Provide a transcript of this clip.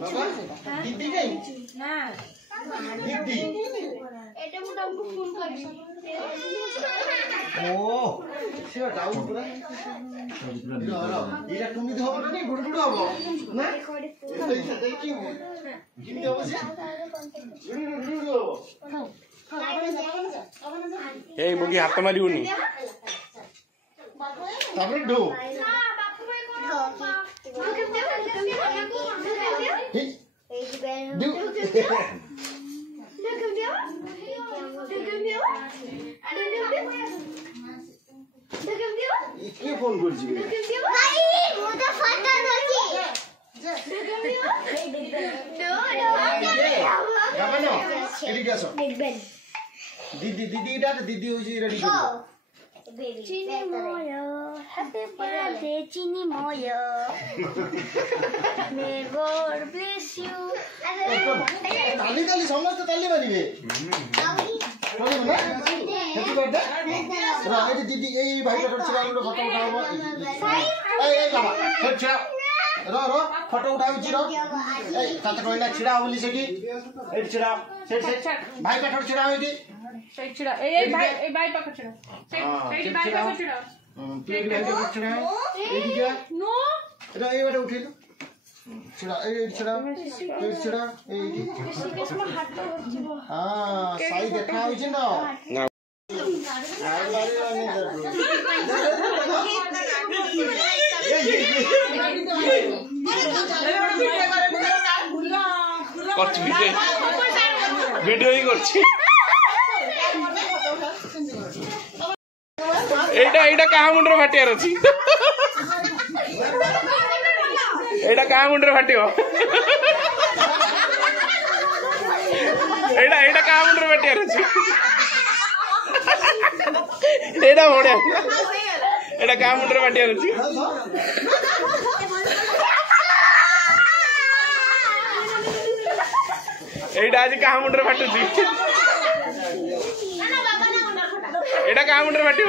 दीदी नहीं ना दीदी एटा मु तुमको फोन करबी ओ से डाउन पूरा इरा तुमी तो होबो नहीं गुडगुड होबो ना ऐसा देखियो किमी होबो से गुडगुड होबो ए मुगी हाथ मारी उनी तापर डो के फोन करछि भाई मु तो फटा दछि गाबनो एडी गसो दीदी दीदी डा दीदी होई रेडी कर चीनी मोयो हैप्पी बर्थडे चीनी मोयो मे गॉड ब्लेस यू ताली ताली समस्त ताली मारिबे बोलिबे ना हैप्पी बर्थडे रा एडी दीदी ए भाई का छिरा गुलो फोटो उठाओ ए बाबा छिरा रो फोटो उठाउ छिरो ए कत कोइना छिरा बोली सेकी ए छिरा से भाई का ठोर छिरा होई साइड छिड़ा ए भाई पकड़ छिड़ा साइड भाई पकड़ छिड़ा प्लेट भाई का छिड़ा ए दिया नो रा ए बाटे उठेलो छिड़ा ए छिड़ा छिड़ा ए हां सही देखा होई छ न आइ बारे वाली वीडियो ही करछि एटा एटा कहा मुंडर फाटियार अछि एटा कहा मुंडर फाटियो एटा एटा कहा मुंडर फाटियार अछि एटा मोडे एटा कहा मुंडर फाटियार अछि एटा आज कहा मुंडर फाटुछि एटा कहा मुंडर फाटियो